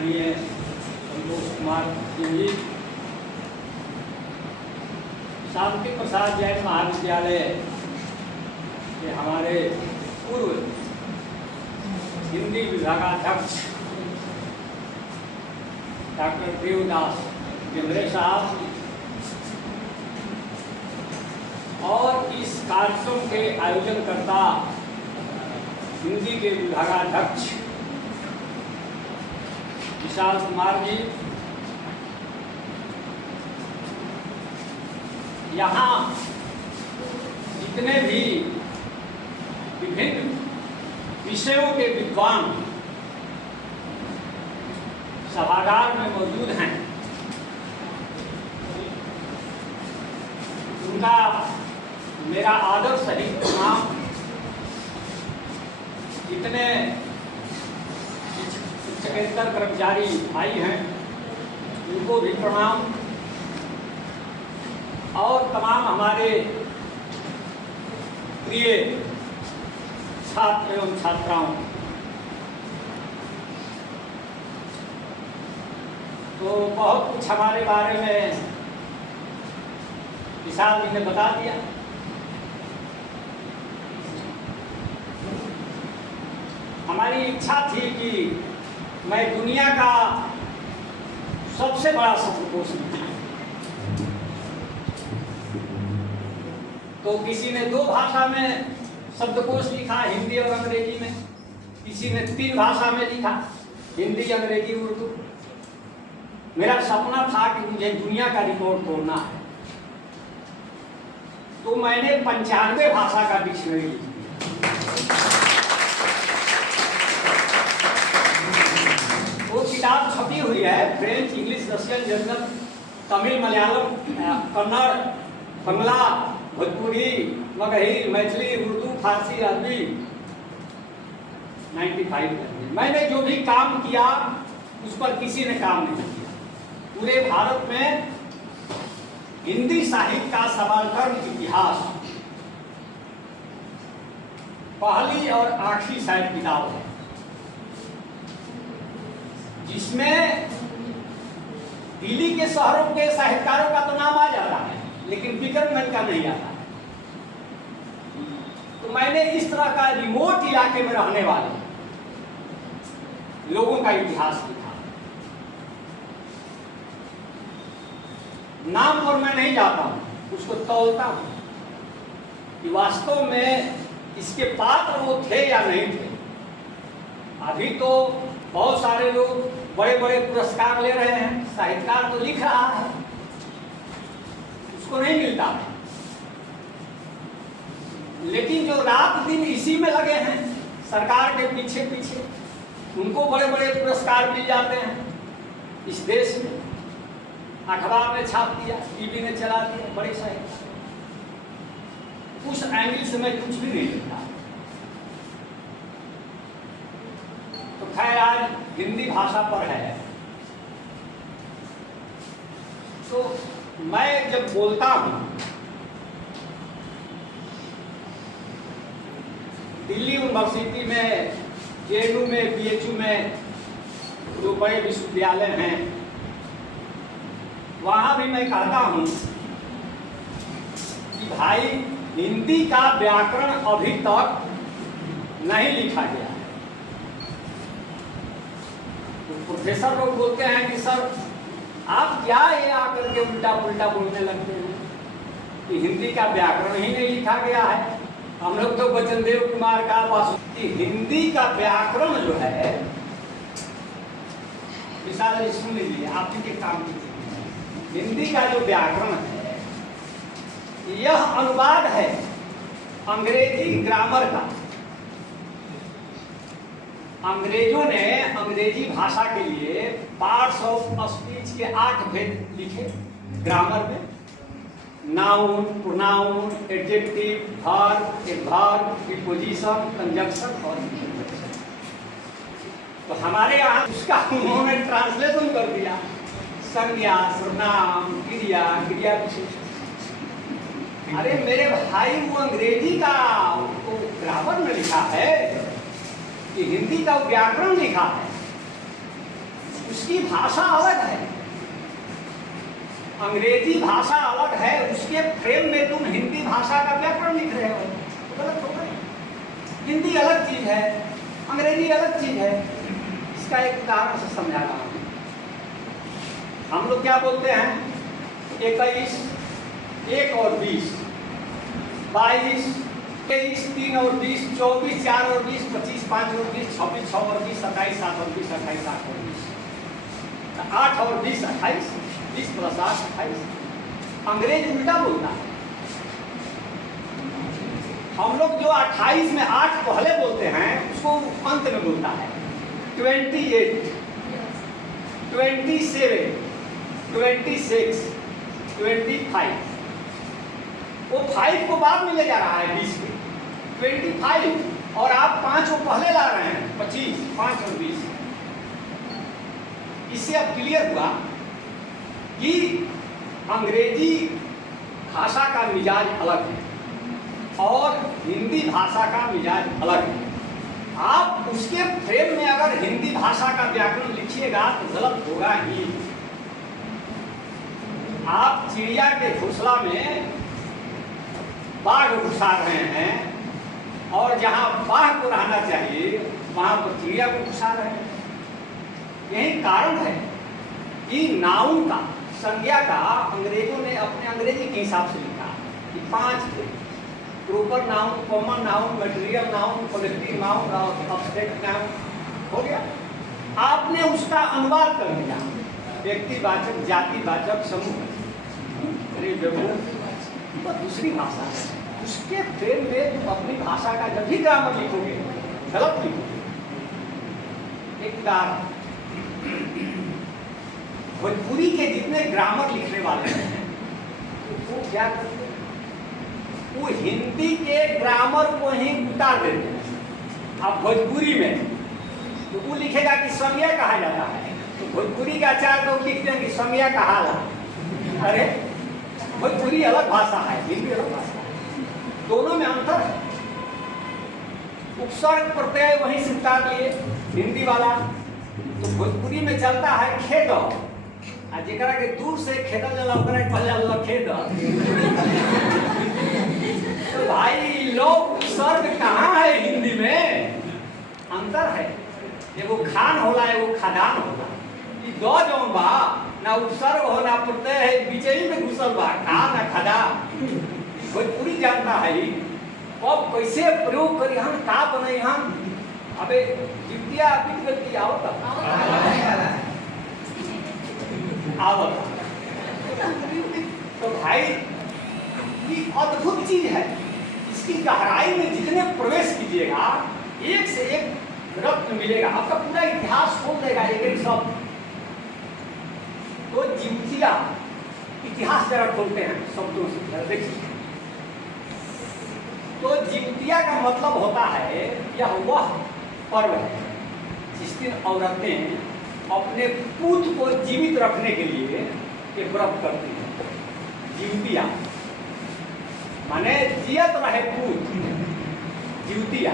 आदरणीय संतोष कुमार सिंह जी, शांति प्रसाद जैन महाविद्यालय के हमारे पूर्व हिंदी विभागाध्यक्ष डॉक्टर देवदास गेंद्रे साहब और इस कार्यक्रम के आयोजनकर्ता हिंदी के विभागाध्यक्ष विशाल कुमार जी, यहाँ जितने भी विभिन्न विषयों के विद्वान सभागार में मौजूद हैं, उनका मेरा आदर सहित प्रणाम। जितने शिक्षकेतर कर्मचारी भाई हैं उनको भी प्रणाम, और तमाम हमारे प्रिय छात्र एवं छात्राओं। तो बहुत कुछ हमारे बारे में विशाल जी ने बता दिया। हमारी इच्छा थी कि मैं दुनिया का सबसे बड़ा शब्दकोश लिखूं, तो किसी ने 2 भाषा में शब्दकोश लिखा, हिंदी और अंग्रेजी में, किसी ने 3 भाषा में लिखा, हिंदी, अंग्रेजी, उर्दू। मेरा सपना था कि मुझे दुनिया का रिकॉर्ड तोड़ना है, तो मैंने 95 भाषा का डिक्शनरी लिखा। वो किताब छपी हुई है, French, English, Russian, German, Tamil, Malayalam, Kannada, Bangla, Bhojpuri, Magahi, Maithili, Urdu, Farsi, अरबी, 95 लैंग्वेज। मैंने जो भी काम किया उस पर किसी ने काम नहीं किया। पूरे भारत में हिंदी साहित्य का सबाल्टर्न इतिहास पहली और आखिरी शायद किताब है, जिसमें दिल्ली के शहरों के साहित्यकारों का तो नाम आ जाता है, लेकिन बिक्रमगंज का नहीं आता। तो मैंने इस तरह का रिमोट इलाके में रहने वाले लोगों का इतिहास लिखा। नाम पर मैं नहीं जाता हूं, उसको तौलता हूं कि वास्तव में इसके पात्र वो थे या नहीं थे। अभी तो बहुत सारे लोग बड़े बड़े पुरस्कार ले रहे हैं, साहित्यकार तो लिख रहा है, उसको नहीं मिलता है। लेकिन जो रात दिन इसी में लगे हैं सरकार के पीछे पीछे, उनको बड़े बड़े पुरस्कार मिल जाते हैं। इस देश में अखबार ने छाप दिया, टीवी ने चला दिया, बड़े साहित्य। उस एंगल से मैं कुछ भी नहीं लिखता। तो खैर आज हिंदी भाषा पर है, तो मैं जब बोलता हूं, दिल्ली यूनिवर्सिटी में, जेएनयू में, बीएचयू में जो बड़े विश्वविद्यालय हैं, वहां भी मैं कहता हूं कि भाई हिंदी का व्याकरण अभी तक नहीं लिखा गया है। तो प्रोफेसर लोग बोलते हैं कि सर आप क्या ये आकर के उल्टा पुल्टा बोलने लगते हैं कि हिंदी का व्याकरण ही नहीं लिखा गया है। हम लोग तो वचनदेव कुमार का पास कि हिंदी का व्याकरण जो है, विशाल सुन लीजिए, आप के काम कीजिए। हिंदी का जो व्याकरण है, यह अनुवाद है अंग्रेजी ग्रामर का। अंग्रेजों ने अंग्रेजी भाषा के लिए पार्ट्स ऑफ स्पीच के 8 भेद लिखे ग्रामर में। Noun, pronoun, adjective, verb, adverb, preposition, conjunction और इंटरजेक्शन। तो हमारे यहाँ उसका उन्होंने ट्रांसलेशन कर दिया, संज्ञा, सर्वनाम, क्रिया, क्रिया विशेषण। अरे मेरे भाई, वो अंग्रेजी का वो ग्रामर में लिखा है कि हिंदी का व्याकरण लिखा है। उसकी भाषा अलग है, अंग्रेजी भाषा अलग है, उसके फ्रेम में तुम हिंदी भाषा का व्याकरण लिख रहे हो, गलत होगा। हिंदी अलग चीज है, अंग्रेजी अलग चीज है। इसका एक उदाहरण से समझा रहा हूं। हम लोग क्या बोलते हैं, 21, 1 और 20, 22, 23, 3 और 20, 24, 4 और 20, 25, 5 और 20, 26, 6 और 20, 27, 7 और 20, 28, 8 और 20, 8 और 20, 28, 20 + 8, 28। अंग्रेज उल्टा बोलता है। हम लोग जो 28 में 8 पहले बोलते हैं उसको अंत में बोलता है। 28, 27, 26, 25, वो 5 को बाद में ले जा रहा है 20 में, 25, और आप 5 को पहले ला रहे हैं, 25, 5 और 20। इससे अब क्लियर हुआ कि अंग्रेजी भाषा का मिजाज अलग है और हिंदी भाषा का मिजाज अलग है। आप उसके फ्रेम में अगर हिंदी भाषा का व्याकरण लिखिएगा तो गलत होगा ही। आप चिड़िया के घोंसला में बाघ घुसा रहे हैं और जहां बाघ को रहना चाहिए वहां पर चिड़िया को घुसा रहे हैं। यही कारण है कि नाउन का, संज्ञा का अंग्रेजों ने अपने अंग्रेजी के हिसाब से लिखा कि 5 थे, proper noun, common noun, material noun, collective noun और एब्स्ट्रैक्ट नाउन हो गया। आपने उसका अनुवाद कर दिया, व्यक्तिवाचक, जातिवाचक, समूह, तो दूसरी भाषा है, उसके फ्रेम में तुम अपनी भाषा का जब भी ग्रामर लिखोगे गलत लिखोगे। एक उदाहरण, भोजपुरी के जितने ग्रामर लिखने वाले हैं वो क्या करते हैं, वो हिंदी के ग्रामर को ही उतार देते हैं। अब भोजपुरी में तो वो लिखेगा कि संज्ञा कहा जाता है, तो भोजपुरी का आचार्य तो लिखते हैं कि संज्ञा कहाला। अरे भोजपुरी अलग भाषा है, हिंदी अलग भाषा है, दोनों में अंतर है। उपसर्ग प्रत्यय वहीं से उतार लिए हिंदी वाला, तो भोजपुरी में चलता है खेद, आ जेकरा के दूर से खेदल जाला ओकरा कहल खेद। तो भाई लोग उपसर्ग कहाँ है हिंदी में, अंतर है। एगो खान होला, एगो खादान होला। ई दो जौन बा ना उपसर्ग हो ना प्रत्यय है, बीचई में घुसल बा, खा ना खदा। भोजपुरी जानता है अब कैसे प्रयोग करी, हम का बने हम। अबे जितिया विद्वती आवता आवता, तो भाई ये अद्भुत चीज है। इसकी गहराई में जितने प्रवेश कीजिएगा एक से एक रत्न मिलेगा, आपका पूरा इतिहास खोल देगा एक एक शब्द। तो जितिया इतिहास जरा खोलते हैं शब्दों से, देखिए। तो जितिया का मतलब होता है यह वह पर्व है जिस दिन औरतें अपने पूत को जीवित रखने के लिए एक व्रत करती है। जितिया माने जियत रहे पूत, जितिया।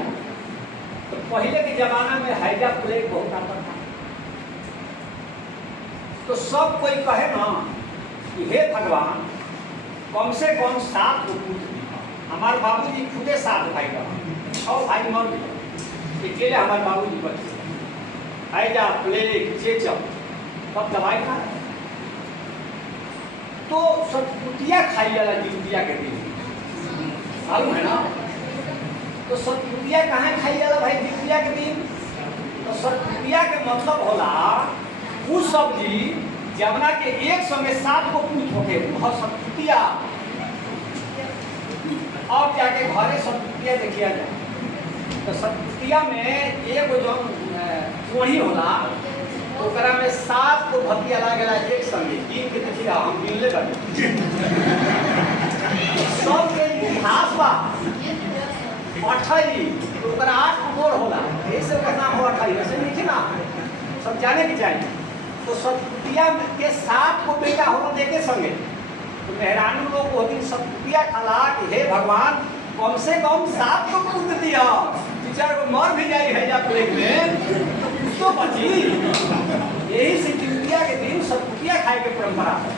तो पहले के जमाना में हैजा प्लेग बहुत आता था, तो सब कोई कहे ना कि हे भगवान कम से कम 7 को पूत दिया। हमारे बाबूजी खुदे 7 भाई का, 6 भाई मर गए, अकेले हमारे बाबूजी बचे। हैजा प्लेग चेचक तब दवाई खा, तो सतपुतिया खाई जाला जितिया के दिन, मालूम है ना। तो सतपुतिया कहाँ खाई जाला भाई जितिया के दिन, तो सतपुतिया के मतलब होला वो सब्जी जमुना के एक समय 7 को पूछ होके वह सतपुतिया। अब जाके घरे सतपुतिया देखिया जाए तो सतपुतिया में एगो जो कोढ़ी होला ओकरा में 7 को भतिया लागेला एक संगे। गिन के देखिए, हम गिनले बाटे सब के इतिहास बा। 28 तो ओकरा 8 को मोड़ होला, ऐसे ओकर नाम हो 28, ऐसे लिखे ना, सब जाने के चाहिए। तो सतपुतिया के 7 को बेटा होना देखे संगे, तो मेहरानू लोग वो दिन सतपुतिया खला कि हे भगवान कम से कम 7 को पुत्र दिया, 2-4 को मर भी जाए है जा प्लेग में तो बची। यही से द्वितीया के दिन सतपुतिया खाए के परंपरा है।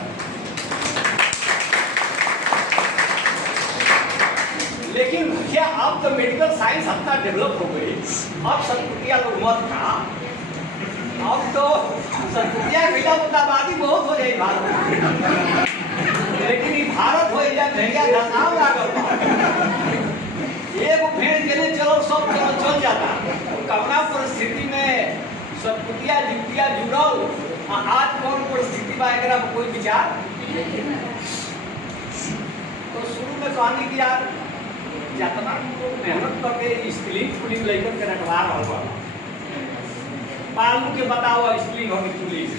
लेकिन भैया अब तो मेडिकल साइंस इतना डेवलप हो गई, अब सतपुतिया लोग मत खा, अब तो सतपुतिया खिला मुद्दाबाजी बहुत हो जाए भारत में। लेकिन ये भारत हो जाए भेड़िया नाम लागल एक भेड़ के लिए चलो सब चल जाता। कवना परिस्थिति में सतपुतिया द्वितीया जुड़ल, आज कौन परिस्थिति बा एकरा में कोई विचार। तो शुरू में कहनी कि यार जितना मेहनत करके स्त्रीलिंग पुलिंग लेकर के रखवा रहा हुआ बालू के बताओ स्त्रीलिंग होगी पुलिंग,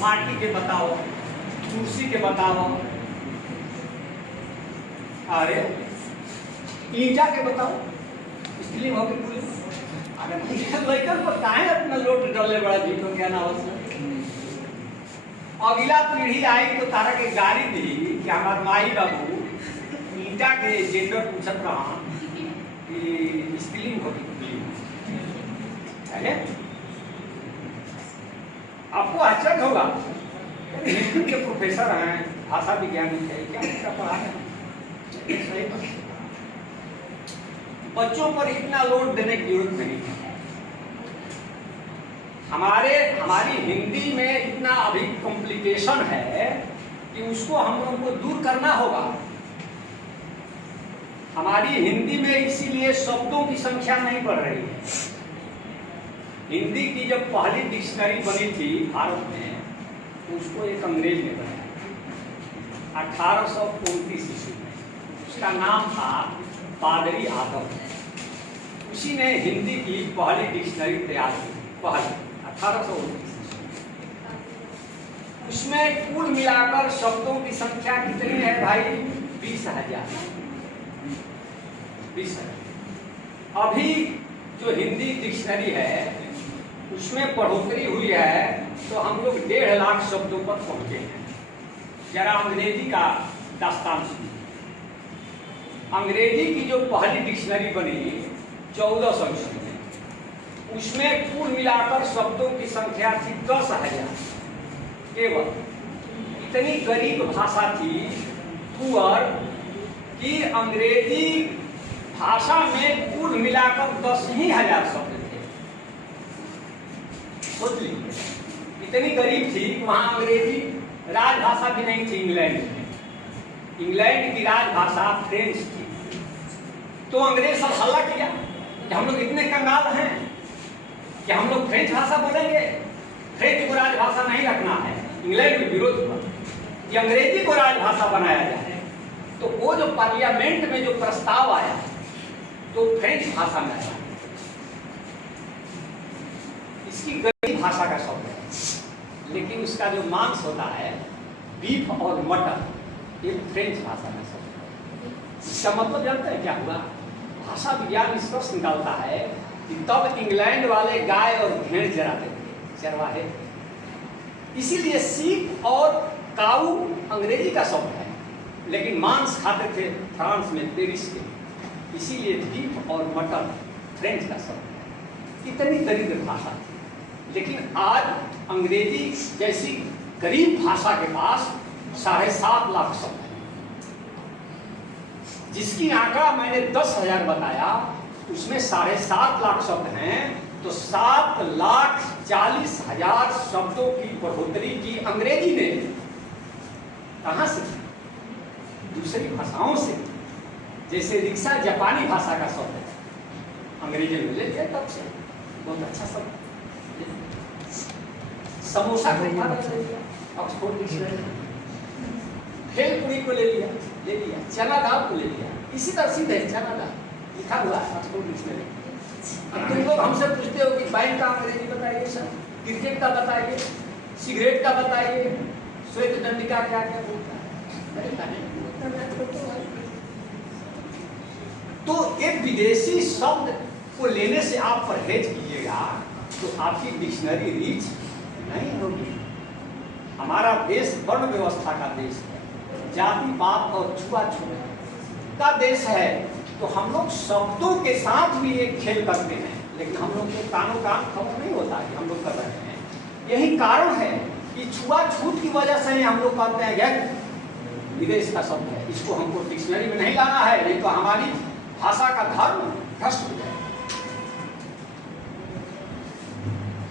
माटी के बताओ, तुलसी के बताओ, अरे ईंटा के बताओ स्त्रीलिंग होगी पुलिंग। अगर लेकर पर काहे अपना लोट डले बड़ा जीतो क्या ना हो। अगला पीढ़ी आई तो तारा के गाड़ी दी कि हमार माई बाबू ईंटा के जेंडर पूछत रहा कि स्त्रीलिंग होगी पुलिंग। आपको आश्चर्य होगा, हिंदी के प्रोफेसर हैं, भाषा विज्ञानी है, क्या पढ़ा है। बच्चों पर इतना लोड देने की जरूरत नहीं है। हमारी हिंदी में इतना अभी कॉम्प्लिकेशन है कि उसको हम लोगों को दूर करना होगा। हमारी हिंदी में इसीलिए शब्दों की संख्या नहीं बढ़ रही है। हिंदी की जब पहली डिक्शनरी बनी थी भारत में, उसको एक अंग्रेज ने बनाया 1829 ईस्वी में। उसका नाम था पादरी आदम। उसी ने हिंदी की पहली डिक्शनरी तैयार की, पहली 1829। उसमें कुल मिलाकर शब्दों की संख्या कितनी है भाई? 20,000। 20,000। अभी जो हिंदी डिक्शनरी है उसमें बढ़ोतरी हुई है, तो हम लोग 1.5 लाख शब्दों पर पहुंचे हैं। जरा अंग्रेजी का दास्तान सुनिए। अंग्रेजी की जो पहली डिक्शनरी बनी 1400 ईस्वी में, उसमें कुल मिलाकर शब्दों की संख्या थी 10,000 केवल। इतनी गरीब भाषा थी, पुअर, कि अंग्रेजी भाषा में कुल मिलाकर 10,000 शब्द थे। सोच लीजिए, इतनी गरीब थी कि वहां अंग्रेजी राजभाषा भी नहीं थी। इंग्लैंड में, इंग्लैंड की राजभाषा फ्रेंच थी। तो अंग्रेज सब हल्ला किया कि हम लोग इतने कंगाल हैं कि हम लोग फ्रेंच भाषा बोलेंगे, फ्रेंच को राजभाषा नहीं रखना है। इंग्लैंड में विरोध हुआ कि अंग्रेजी को राजभाषा बनाया जाए। तो वो जो पार्लियामेंट में जो प्रस्ताव आया तो फ्रेंच भाषा में आया। इसकी गरीब भाषा का शब्द है, लेकिन उसका जो मांस होता है बीफ और मटन, ये फ्रेंच भाषा में शब्द है। इसका मतलब जानते हैं क्या हुआ? भाषा विज्ञान निष्कर्ष निकालता है कि तब इंग्लैंड वाले गाय और भेड़ चराते थे, चरवाहे। इसीलिए सीप और काऊ अंग्रेजी का शब्द है, लेकिन मांस खाते थे फ्रांस में, पेरिस के। इसीलिए बीफ और मटन फ्रेंच का शब्द है। इतनी दरिद्र भाषा थी। लेकिन आज अंग्रेजी जैसी गरीब भाषा के पास 7.5 लाख शब्द है, जिसकी आंकड़ा मैंने 10,000 बताया, उसमें 7.5 लाख शब्द हैं। तो 7,40,000 शब्दों की बढ़ोतरी की अंग्रेजी ने। कहां से? दूसरी भाषाओं से। जैसे रिक्शा जापानी भाषा का शब्द है, अंग्रेजी में ले लिया, तब से बहुत अच्छा शब्द। समोसा को ऑक्सफोर्ड डिक्शनरी, भेलपुरी को ले लिया, चना दाल को ले लिया। इसी तरह सीधे चना दाल लिखा हुआ है ऑक्सफोर्ड डिक्शनरी। अब तुम लोग हमसे पूछते हो कि बैंक का अंग्रेजी बताइए सर, क्रिकेट का बताइए, सिगरेट का बताइए, श्वेत दंडिका क्या क्या बोलता है। तो एक विदेशी शब्द को लेने से आप परहेज कीजिएगा तो आपकी डिक्शनरी रीच नहीं होगी। हमारा देश वर्ण व्यवस्था का देश है, जातिवाद और छुआछूत का देश है। तो हम लोग शब्दों के साथ भी एक खेल करते हैं, लेकिन हम लोग को कानों कान खबर नहीं होता कि हम लोग कर रहे हैं। यही कारण है कि छुआछूत की वजह से हम लोग कहते हैं कि विदेश का शब्द है, इसको हमको डिक्शनरी में नहीं लाना है, नहीं तो हमारी भाषा का धर्म भ्रष्ट हो जाए।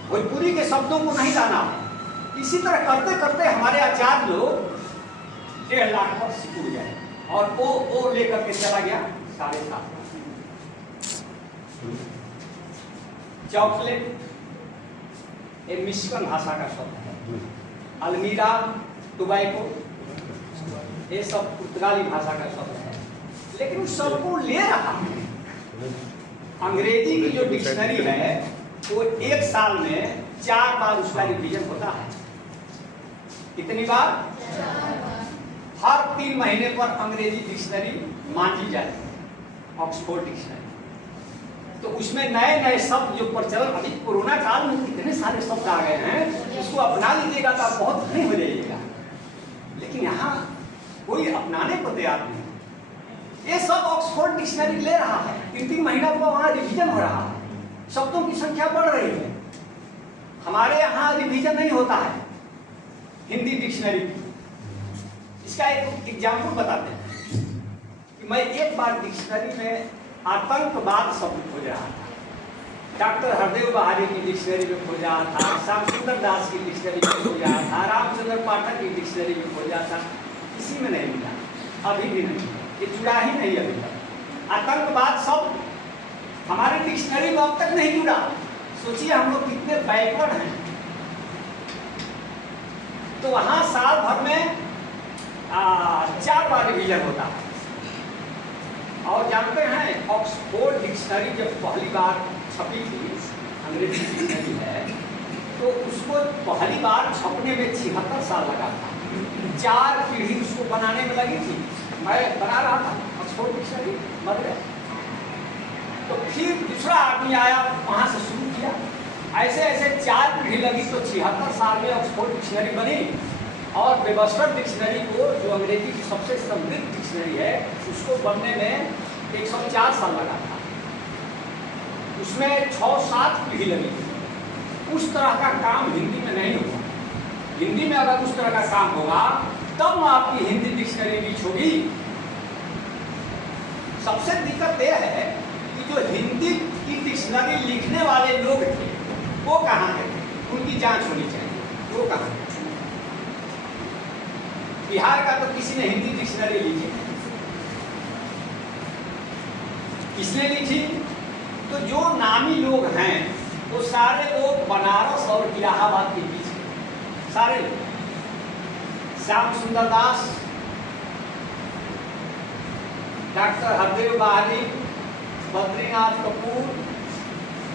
भोजपुरी के शब्दों को नहीं लाना है। इसी तरह करते करते हमारे आचार्य लोग 1.5 लाख पर सिकुड़ गए और वो लेकर के चला गया 7.5। चॉकलेट ये मिशिगन भाषा का शब्द है। अल्मीरा, टोबैको ये सब पुर्तगाली भाषा का शब्द है, लेकिन उस सबको ले रहा है। अंग्रेजी की जो डिक्शनरी है वो 1 साल में 4 बार उसका रिवीजन होता है। कितनी बार? 4 बार। हर 3 महीने पर अंग्रेजी डिक्शनरी मांझी जाती है, ऑक्सफोर्ड डिक्शनरी। तो उसमें नए नए शब्द जो प्रचलन, अभी कोरोना काल में कितने सारे शब्द आ गए हैं, उसको अपना लीजिएगा तो आप बहुत धनी हो जाइएगा। लेकिन यहाँ कोई अपनाने को तैयार नहीं। ये सब ऑक्सफोर्ड डिक्शनरी ले रहा है, 3-3 महीना को वहाँ रिवीजन हो रहा है, शब्दों की संख्या बढ़ रही है। हमारे यहाँ रिवीजन नहीं होता है हिंदी डिक्शनरी की। इसका एक एग्जाम्पल बताते हैं कि मैं एक बार डिक्शनरी में आतंकवाद शब्द खोज रहा था। डॉक्टर हरदेव बहारी की डिक्शनरी में खोजा था, श्याम सुंदर दास की डिक्शनरी में खोजा था, रामचंद्र पाठक की डिक्शनरी में खोजा था, किसी में नहीं मिला, अभी भी नहीं, ये जुड़ा ही नहीं अभी तक। आतंकवाद शब्द हमारे डिक्शनरी में अब तक नहीं जुड़ा। सोचिए हम लोग कितने बैकवर्ड हैं। तो वहां साल भर में 4 बार रिवीजन होता है। और जानते हैं ऑक्सफोर्ड डिक्शनरी जब पहली बार छपी थी, अंग्रेजी डिक्शनरी है, तो उसको पहली बार छपने में 76 साल लगा था। 4 पीढ़ी उसको बनाने में लगी थी। मैं बना रहा था ऑक्सफोर्ड डिक्शनरी मद्रास, तो फिर दूसरा आदमी आया, वहां से शुरू किया। ऐसे ऐसे 4 पीढ़ी लगी तो 76 साल में ऑक्सफोर्ड डिक्शनरी बनी। और वेबस्टर डिक्शनरी को, जो अंग्रेजी की सबसे समृद्ध डिक्शनरी है, उसको बनने में 104 साल लगा था। उसमें 6-7 पीढ़ी लगी थी। उस तरह का काम हिंदी में नहीं होगा। हिंदी में अगर उस तरह का काम होगा तब आपकी हिंदी डिक्शनरी रीच होगी। सबसे दिक्कत यह है कि जो हिंदी की डिक्शनरी लिखने वाले लोग थे वो कहाँ गए, उनकी जांच होनी चाहिए। वो कहाँ गए? बिहार का तो किसी ने हिंदी डिक्शनरी लिखी, किसने लिखी? तो जो नामी लोग हैं वो सारे लोग बनारस और इलाहाबाद के बीच के सारे लोग। श्याम सुंदर दास, डॉक्टर हरदेव बहारी, बद्रीनाथ कपूर,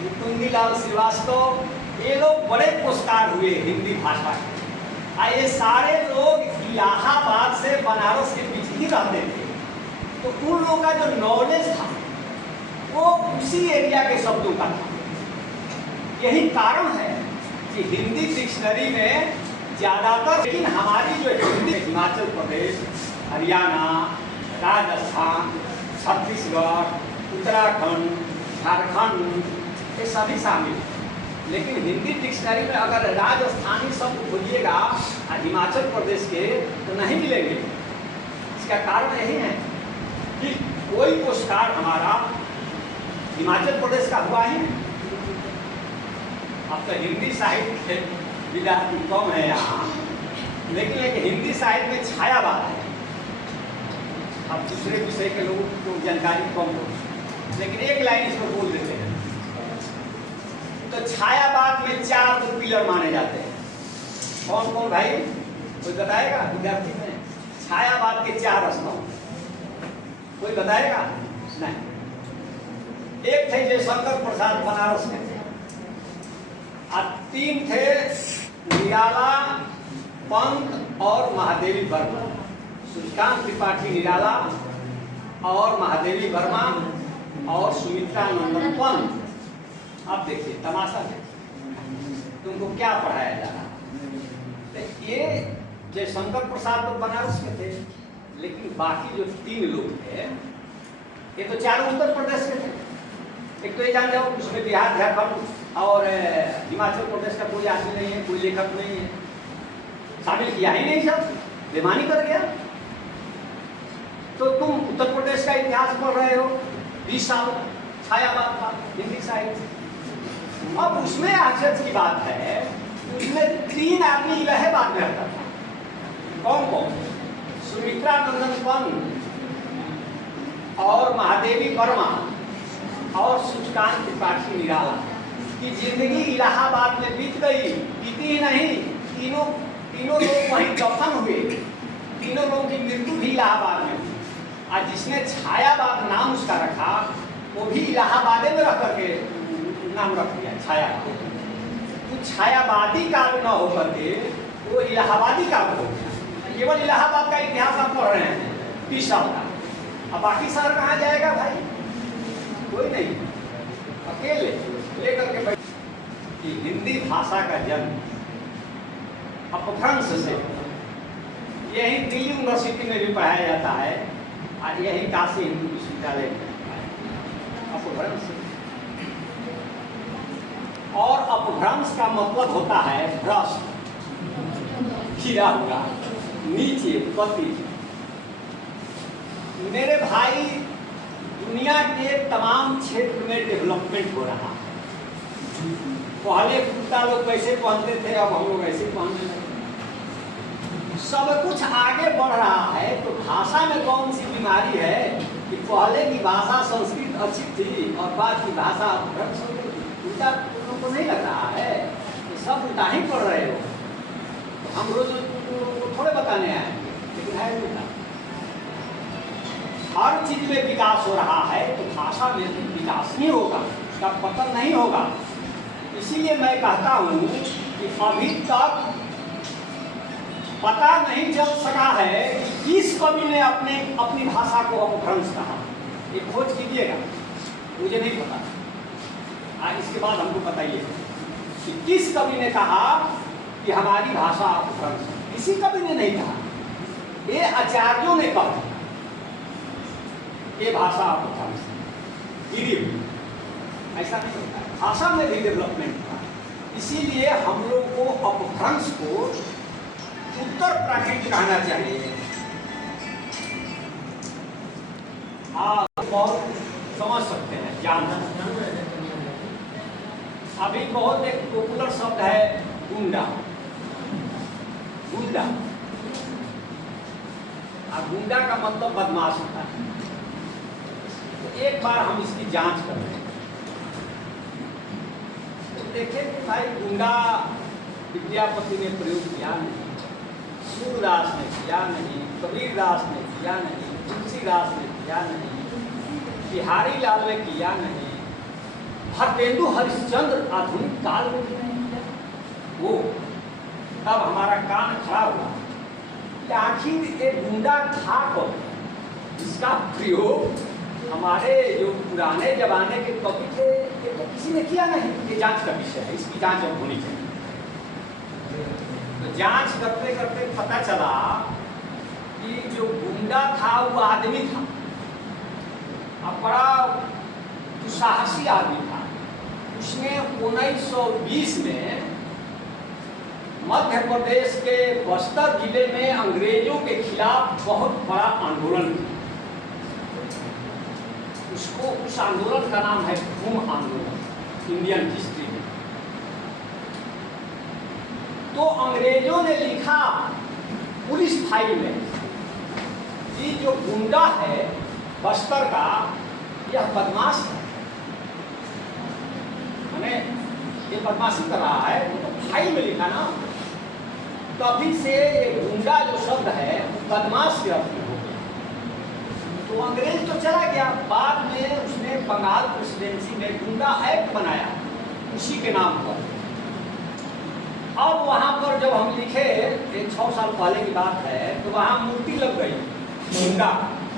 मुकुंदीलाल श्रीवास्तव, ये लोग बड़े पुरस्कार हुए हिंदी भाषा के। ये सारे लोग इलाहाबाद से बनारस के बीच ही रहते थे। तो उन लोगों का जो नॉलेज था वो उसी एरिया के शब्दों का था। यही कारण है कि हिंदी डिक्शनरी में ज्यादातर, लेकिन हमारी जो हिंदी, हिमाचल प्रदेश, हरियाणा, राजस्थान, छत्तीसगढ़, उत्तराखंड, झारखंड, ये सभी शामिल हैं। लेकिन हिंदी डिक्शनरी में अगर राजस्थानी शब्द खोजिएगा हिमाचल प्रदेश के तो नहीं मिलेंगे। इसका कारण यही है कि कोई पोस्टकार्ड हमारा हिमाचल प्रदेश का हुआ ही नहीं। अब तो हिंदी साहित्य के विद्यार्थी कम है यहाँ, लेकिन एक हिंदी साहित्य में छायावाद है। अब दूसरे विषय के लोगों को जानकारी कम हो, लेकिन एक लाइन इसको बोल देते हैं। तो छायावाद में 4 पिलर माने जाते हैं। कौन कौन भाई, कोई बताएगा? विद्यार्थी में छायावाद के 4 स्तंभ कोई बताएगा? नहीं। एक थे जयशंकर प्रसाद बनारस में थे, और 3 थे निराला, पंत और महादेवी वर्मा। सूर्यकांत त्रिपाठी निराला और महादेवी वर्मा और सुमित्रा नंदन पंत। अब देखिए तमाशा देखिए, तुमको क्या पढ़ाया जा रहा है। ये जयशंकर प्रसाद तो बनारस के थे, लेकिन बाकी जो 3 लोग थे ये तो 4 उत्तर प्रदेश के थे। एक तो ये जान जाओ, उसमें बिहार, झारखंड, और हिमाचल प्रदेश का कोई आदमी नहीं है, कोई लेखक नहीं है, शामिल किया ही नहीं, सब बेईमानी कर गया। तो तुम उत्तर प्रदेश का इतिहास पढ़ रहे हो 20 साल छायावाद का हिंदी साहित्य। अब उसमें आश्चर्य की बात है, उसमें 3 आदमी इलाहाबाद में रहता था। कौन कौन? सुमित्रा नंदन पंत और महादेवी वर्मा और सूचकांत त्रिपाठी निराला की जिंदगी इलाहाबाद में बीत गई। बीती ही नहीं, तीनों लोग वहीं दफन हुए। तीनों लोगों की मृत्यु भी इलाहाबाद में हुई। और जिसने छायावाद नाम उसका रखा, वो भी इलाहाबाद में रख करके नाम रख दिया छायावाद। तो छायावादी काव्य न होकर के वो इलाहाबादी काव्य हो गया। केवल इलाहाबाद का इतिहास आप पढ़ रहे हैं 20 साल का। अब बाकी शहर कहाँ जाएगा भाई? कोई नहीं, अकेले लेकर के बैठ। कि हिंदी भाषा का जन्म अपभ्रंश से, यही दिल्ली यूनिवर्सिटी में भी पढ़ाया जाता है और यही काशी हिंदू विश्वविद्यालय में अपभ्रंश। और अपभ्रंश का मतलब होता है भ्रष्ट, गिरा हुआ, नीचे, पति। मेरे भाई, दुनिया के तमाम क्षेत्र में डेवलपमेंट हो रहा है। पहले कुत्ता लोग कैसे पहनते थे, अब हम लोग ऐसे पहनने लगे। सब कुछ आगे बढ़ रहा है। तो भाषा में कौन सी बीमारी है कि पहले की भाषा संस्कृत अच्छी थी और बाद की भाषा भ्रष्ट हो गई? उल्टा तुम को नहीं लग रहा है? सब उल्टा ही पढ़ रहे हो। हम रोज थोड़े बताने आएंगे, लेकिन है उल्टा। हर चीज में विकास हो रहा है, तो भाषा में भी विकास नहीं होगा, उसका पतन नहीं होगा। इसीलिए मैं कहता हूँ कि अभी तक पता नहीं चल सका है कि किस कवि ने अपनी भाषा को अपभ्रंश कहा। ये खोज कीजिएगा, मुझे नहीं पता। इसके बाद हमको बताइए कि किस कवि ने कहा कि हमारी भाषा अपभ्रंश। किसी कवि ने नहीं कहा, ये आचार्यों ने कहा ये भाषा अपभ्रंश गिरी हुई। ऐसा नहीं होता है, भाषा में भी डेवलपमेंट हुआ। इसीलिए हम लोग को अपभ्रंश को उत्तर प्राकृत कहना चाहिए। आप बहुत समझ सकते हैं, जान सकते हैं। अभी बहुत एक पॉपुलर शब्द है गुंडा। गुंडा, गुंडा का मतलब बदमाश होता है। तो एक बार हम इसकी जांच कर रहे हैं, तो देखें कि भाई गुंडा विद्यापति ने प्रयोग किया नहीं, सूरदास ने किया नहीं, कबीरदास ने किया नहीं, तुलसीदास ने किया नहीं, बिहारी लाल ने किया नहीं, भारतेंदु हरिश्चंद्र आधुनिक काल में किया नहीं। वो तब हमारा कान खड़ा हुआ कि आखिर एक गुंडा था कौन, जिसका प्रयोग हमारे जो पुराने जमाने के कवि थे ये तो किसी ने किया नहीं। ये जांच का विषय है, इसकी जांच अब होनी चाहिए। तो जांच करते करते पता चला कि जो गुंडा था वो आदमी था, अब बड़ा दुस्साहसी आदमी था। उसने 1920 में मध्य प्रदेश के बस्तर जिले में अंग्रेजों के खिलाफ बहुत बड़ा आंदोलन किया। उसको उस आंदोलन का नाम है भूम आंदोलन इंडियन हिस्ट्री में। तो अंग्रेजों ने लिखा पुलिस फाइल में कि जो गुंडा है बस्तर का, यह बदमाश है, मैंने ये बदमाशी कर रहा है। वो तो फाइल में लिखा ना, तभी से ये गुंडा जो शब्द है बदमाश के अर्थ में हो गया। तो अंग्रेज तो चला गया, बाद में उसने बंगाल प्रेसिडेंसी में गुंडा एक्ट बनाया उसी के नाम पर। अब वहाँ पर जब हम लिखे, 6 साल पहले की बात है, तो वहाँ मूर्ति लग गई गुंडा,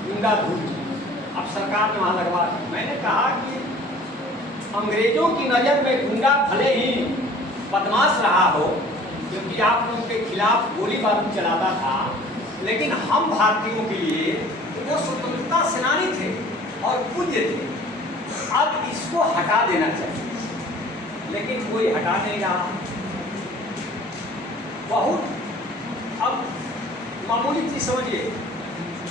गुंडा धूप। अब सरकार ने वहाँ लगवा दी। मैंने कहा कि अंग्रेजों की नज़र में गुंडा भले ही बदमाश रहा हो, क्योंकि आप लोगों के खिलाफ गोली बारूद चलाता था, लेकिन हम भारतीयों के लिए वो स्वतंत्रता सेनानी थे और पूज्य थे। अब इसको हटा देना चाहिए। लेकिन कोई हटा नहीं रहा। बहुत अब मामूली चीज समझिए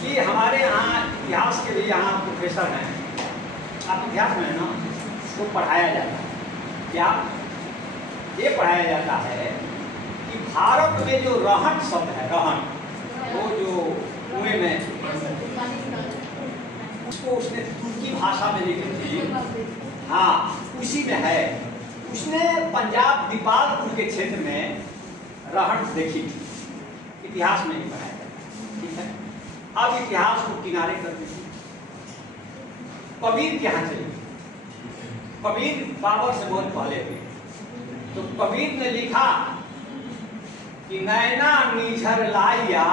कि हमारे यहाँ इतिहास के लिए यहाँ प्रोफेसर हैं, आप इतिहास में है ना, उसको पढ़ाया जाता है। क्या ये पढ़ाया जाता है कि भारत में जो रहन शब्द है, रहन, वो जो कुएं में उसको उसने तुर्की भाषा में लिखी थी, हाँ उसी में है। उसने पंजाब दीपालपुर के क्षेत्र में रहन देखी थी, इतिहास में ही पढ़ाया जाता है, ठीक है। अब इतिहास को किनारे कर दीजिए, कबीर के यहाँ चलिए। कबीर बाबर से बहुत पहले थे, तो कबीर ने लिखा कि नैना नीझर लाइया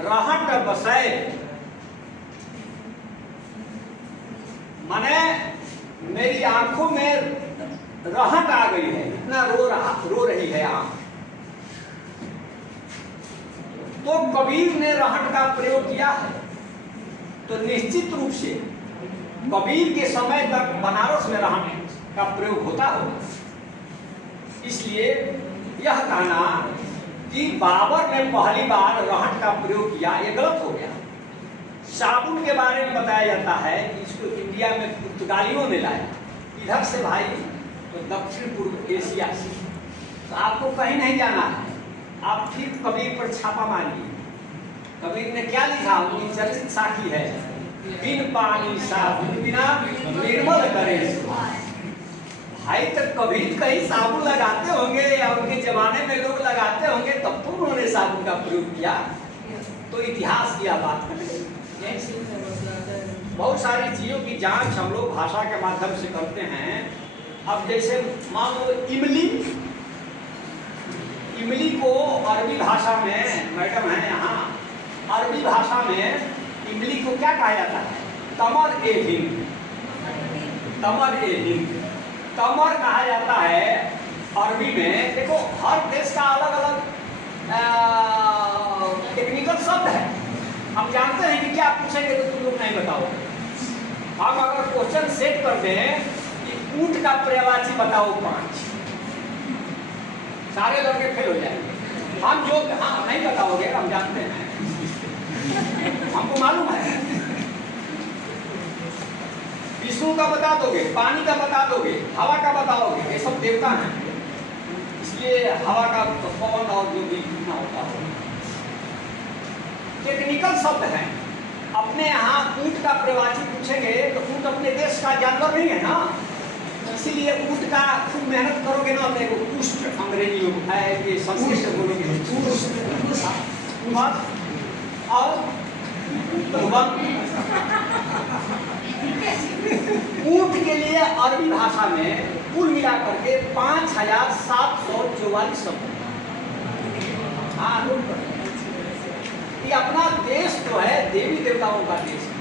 रहट बसै, माने मेरी आंखों में रहट आ गई है, इतना रो रही है आंख। तो कबीर ने रहट का प्रयोग किया है, तो निश्चित रूप से कबीर के समय तक बनारस में रहट का प्रयोग होता होगा। इसलिए यह कहना कि बाबर ने पहली बार रहट का प्रयोग किया, यह गलत हो गया। साबुन के बारे में बताया जाता है कि इसको इंडिया में पुर्तगालियों ने लाया, इधर से भाई तो दक्षिण पूर्व एशिया से। तो आपको कहीं नहीं जाना है, आप फिर कबीर पर छापा मारिए। कबीर ने क्या लिखा, उनकी चर्चित साखी है, बिन पानी साबुन बिना निर्मल करे। भाई तो कबीर कहीं साबुन लगाते होंगे या उनके जमाने में लोग लगाते होंगे, तब तो उन्होंने साबुन का प्रयोग किया। तो इतिहास की बात करें, बहुत सारी चीजों की जांच हम लोग भाषा के माध्यम से करते हैं। अब जैसे मान लो इमली, इमली को अरबी भाषा में, मैडम है यहाँ, अरबी भाषा में इमली को क्या कहा जाता है, तमर ए हिंद, तमर ए हिंद, तमर कहा जाता है अरबी में। देखो हर देश का अलग अलग टेक्निकल शब्द है। हम जानते हैं कि क्या पूछेंगे तो तुम लोग नहीं बताओगे। हम अगर क्वेश्चन सेट कर दें कि ऊंट का पर्यायवाची बताओ 5, सारे लड़के फेल हो जाएंगे। हम जो हाँ नहीं बताओगे, हम जानते हैं, हमको मालूम है। विष्णु का बता दोगे, पानी का बता दोगे, हवा का बताओगे, ये सब देवता हैं, इसलिए हवा का पवन और जो भी कितना होता है टेक्निकल शब्द है। अपने यहाँ ऊंट का प्रवासी पूछेंगे तो ऊंट अपने देश का जानवर नहीं है ना, इसीलिए ऊंट का खूब मेहनत करोगे ना, देखो पुष्ट अंग्रेजी है, ये संस्कृत में बोलोगे और ऊंट के लिए अरबी भाषा में कुल मिलाकर के 5744 शब्द। हाँ, ये अपना देश जो है देवी देवताओं का देश है।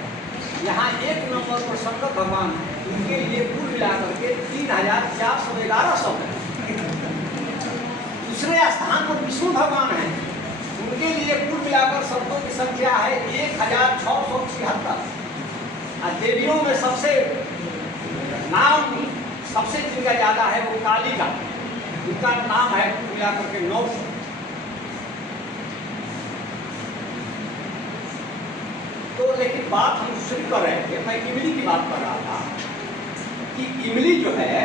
यहाँ 1 नंबर पर शंकर भगवान है, उनके लिए कुल मिलाकर के 3411 शब्द है। दूसरे स्थान पर विष्णु भगवान है, उनके लिए कुल मिलाकर शब्दों की संख्या है 1676। और देवियों में सबसे नाम सबसे जिनका ज्यादा है वो कालिका, उनका नाम है कुल मिलाकर के 900। तो लेकिन बात हम शुरू कर रहे थे, मैं इमली की बात कर रहा था कि इमली जो है,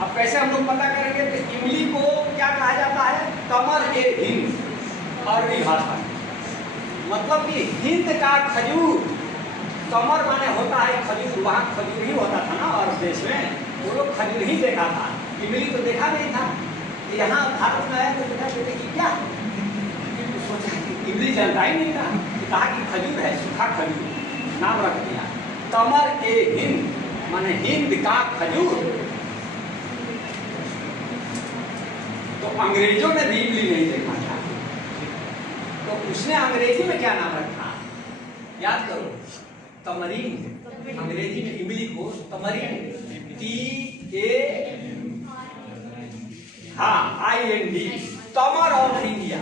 अब कैसे हम लोग पता करेंगे कि इमली को क्या कहा जाता है, कमर ए हिंद अरबी भाषा में, मतलब कि हिंद का खजूर। कमर माने होता है खजूर, वहाँ खजूर ही होता था ना, और देश में वो लोग खजूर ही देखा था, इमली तो देखा नहीं था। यहाँ भारत में आया तो देखा बेटे की क्या, सोचा कि इमली जानता ही नहीं था, कहा कि खजूर है, सूखा खजूर, नाम रख दिया कमर ए हिंद, माने हिंद का खजूर। तो अंग्रेजों ने भी इमली नहीं देखा था, तो उसने अंग्रेजी में क्या नाम रखा, याद करो, तमरीन। अंग्रेजी में इमली को तमरीन, TAIND, तमर ऑफ इंडिया,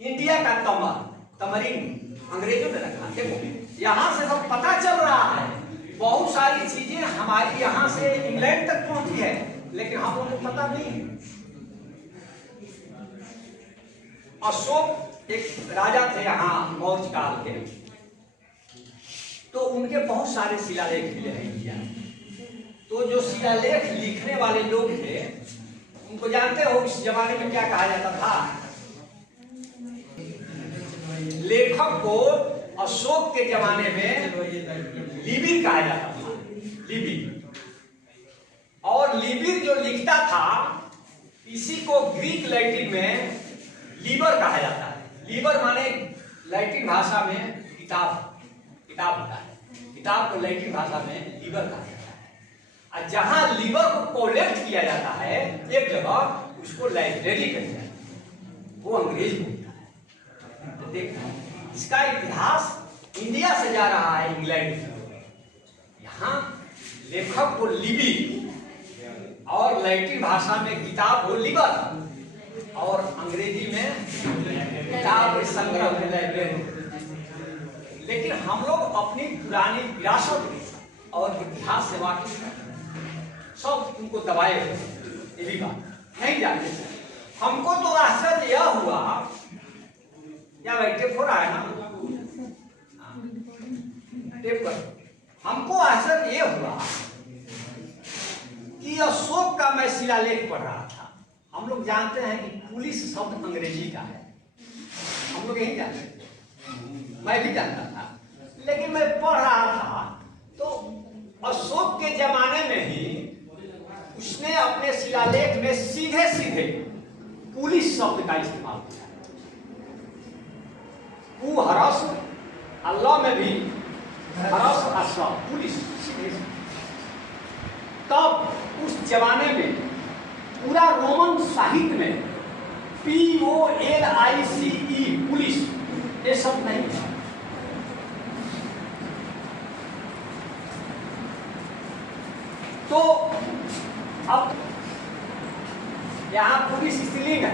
इंडिया का तमर, तमरीन अंग्रेजों ने रखा। देखो यहाँ से तो पता चल रहा है बहुत सारी चीजें हमारी यहाँ से इंग्लैंड तक पहुंची है, लेकिन हम लोगों को पता नहीं है। अशोक एक राजा थे यहाँ मौर्य काल के, तो उनके बहुत सारे शिलालेख मिले हैं इंडिया। तो जो शिलालेख लिखने वाले लोग थे, उनको जानते हो इस जमाने में क्या कहा जाता था? लेखक को अशोक के जमाने में लिबिर कहा जाता था, लिबिर। और लिबिर जो लिखता था, इसी को ग्रीक लैटिन में लीबर कहा जाता है। लीबर माने लैटिन भाषा में किताब, किताब होता है। किताब को लैटिन भाषा में लीबर कहा जाता है। और जहां लीबर को कोलेक्ट किया जाता है एक जगह, उसको लाइब्रेरी कहते हैं, वो अंग्रेज बोलता है। तो देखो, इसका इतिहास इंडिया से जा रहा है इंग्लैंड। यहाँ लेखक को लिबी और लैटिन भाषा में किताब को लिबर, और अंग्रेजी में किताब संग्रह में लाइब्रेरी। लेकिन हम लोग अपनी पुरानी विरासत और इतिहास से वाकिफ हैं, सब उनको दबाए हुए, ये भी बात नहीं जानते। हमको तो आश्चर्य यह हुआ, क्या भाई टेप हो रहा है ना? टेप कर। हमको आश्चर्य यह हुआ कि अशोक का मैं शिलालेख पढ़ रहा था। हम लोग जानते हैं कि पुलिस शब्द अंग्रेजी का है, हम लोग यही जानते हैं, मैं भी जानता था। लेकिन मैं पढ़ रहा था तो अशोक के जमाने में ही उसने अपने शिलालेख में सीधे सीधे पुलिस शब्द का इस्तेमाल किया। हरस अल्लाह में भी हरस अशरफ पुलिस सीधे। तब उस जमाने में पूरा रोमन साहित्य में POLICE पुलिस ये शब्द नहीं था। तो अब यहाँ पुलिस स्त्रीलिंग है,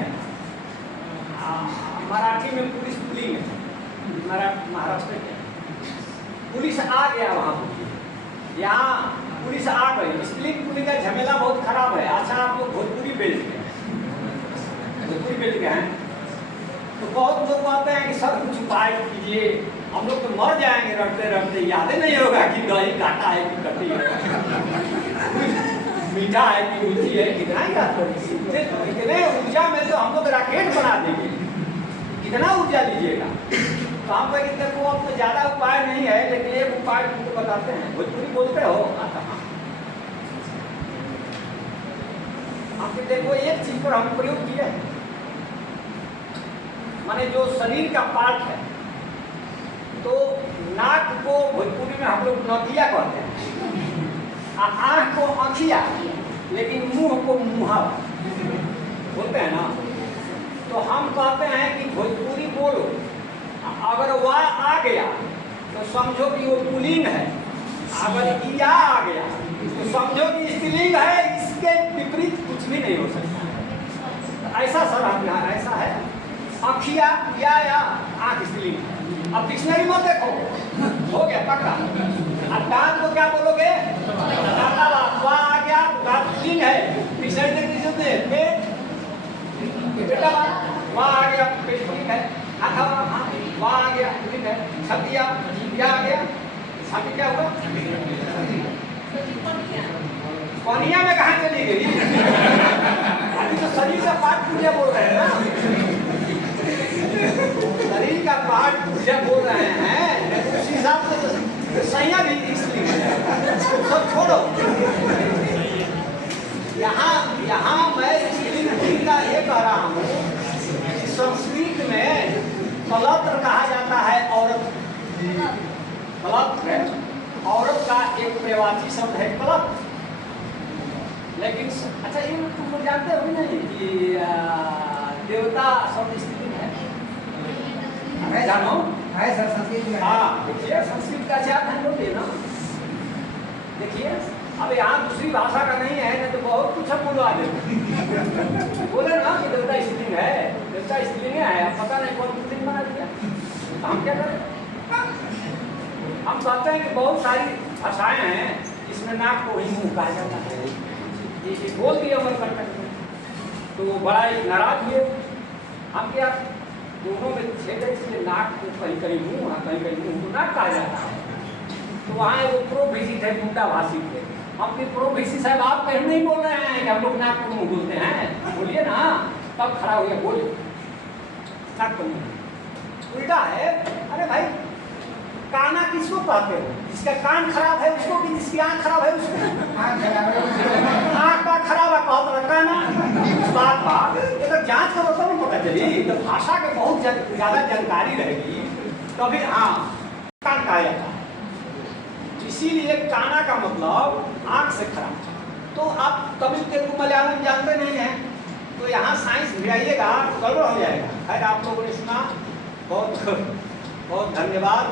मराठी में पुलिस पुल्लिंग है, महाराष्ट्र में पुलिस आ गया वहां पर। यहाँ पुलिस आ गई, स्त्रीलिंग पुलिस का झमेला बहुत खराब है। अच्छा, आप लोग भोजपुरी बेल्ट के भोजपुरी बेल्ट के हैं, तो बहुत लोग कहते हैं कि सर कुछ उपाय कीजिए, हम लोग तो मर जाएंगे रटते रटते, याद ही नहीं होगा कि दही काटा है कि कटी है, मीठा है कि मीठी है, कितना ही याद करेंगे। इतने ऊर्जा में तो हम लोग रॉकेट बना देंगे, कितना ऊर्जा लीजिएगा। तो हम कहेंगे देखो अब तो ज्यादा उपाय नहीं है, लेकिन एक उपाय तुमको बताते हैं। भोजपुरी बोलते हो? हम देखो एक चीज पर हम प्रयोग किया है, माने जो शरीर का पार्ट है, तो नाक को भोजपुरी में हम लोग नदिया कहते हैं, आँख को आँखिया, लेकिन मुंह को मुहा बोलते हैं ना। तो हम कहते हैं कि भोजपुरी बोलो, अगर वह आ गया तो समझो कि वो पुल्लिंग है, अगर इया आ गया तो समझो कि स्त्रीलिंग है। इसके विपरीत कुछ भी नहीं हो सकता। ऐसा सर हम यहाँ ऐसा है, आँखिया या आँख स्त्रीलिंग। अब डिक्शनरी में देखो, हो गया पक्का। अब दांत को क्या बोलोगे? वह आ गया दांत पुल्लिंग है, डिक्शनरी पेट बेटा वहाँ आ गया पेट पुल्लिंग है, वहाँ आ गया पुल्लिंग है, छतिया क्या आ गया? छाती क्या हुआ? पानिया में कहाँ चली गई? अभी तो शरीर का पार्ट पूजा बोल रहे हैं ना, शरीर का पार्ट पूजा बोल रहे हैं, उस हिसाब से सैया भी इसलिए सब छोड़ो। यहाँ मैं का ये कह रहा हूँ, संस्कृत में कलत्र कहा जाता है औरत, कलत्र औरत का एक प्रवासी शब्द है कलत्र। लेकिन अच्छा ये तुम लोग जानते हो नहीं कि देवता शब्द स्त्रीलिंग है? जानो है सर संस्कृत में। हाँ देखिए संस्कृत का क्या ध्यान होते ना, देखिए अब यहाँ दूसरी भाषा का नहीं है ना, तो बहुत कुछ हम बोलवा देते। बोले ना कि देवता स्त्रीलिंग है, देवता स्त्रीलिंग है, अब पता नहीं कौन पुल्लिंग बना दिया, तो हम क्या करें? हम कहते हैं कि बहुत सारी भाषाएं हैं, इसमें नाक को ही मुंह कहा जाता है। ये बोल दिया अमरकंटक में, तो वो बड़ा एक नाराज हुए। हम क्या दोनों में छेद है, इसलिए नाक को कहीं कहीं मुंह, कहीं कहीं मुंह को नाक कहा जाता है। तो वहाँ वो प्रो भिसी थे, मुद्दा भाषी थे। हम भी प्रो भिसी साहब आप कहीं नहीं बोल रहे हैं कि हम लोग नाक को मुंह बोलते हैं, बोलिए ना। तब खड़ा हो गया, बोलिए नाक को मुंह उल्टा है। अरे भाई काना किसको कहते हो? जिसका कान खराब है उसको भी, जिसकी आंख खराब है उसको। आंख का खराब है कहते हो काना। बात ये तो जांच करो तब पता चली। तो भाषा के बहुत ज्यादा जानकारी रहेगी तभी हाँ कान कहा जाता है। इसीलिए काना का मतलब आंख से खराब। तो आप कभी तेलुगु मलयालम जानते नहीं हैं तो यहाँ साइंस भिड़ाइएगा तो गड़बड़ हो जाएगा। खैर आप लोगों ने सुना, बहुत बहुत धन्यवाद।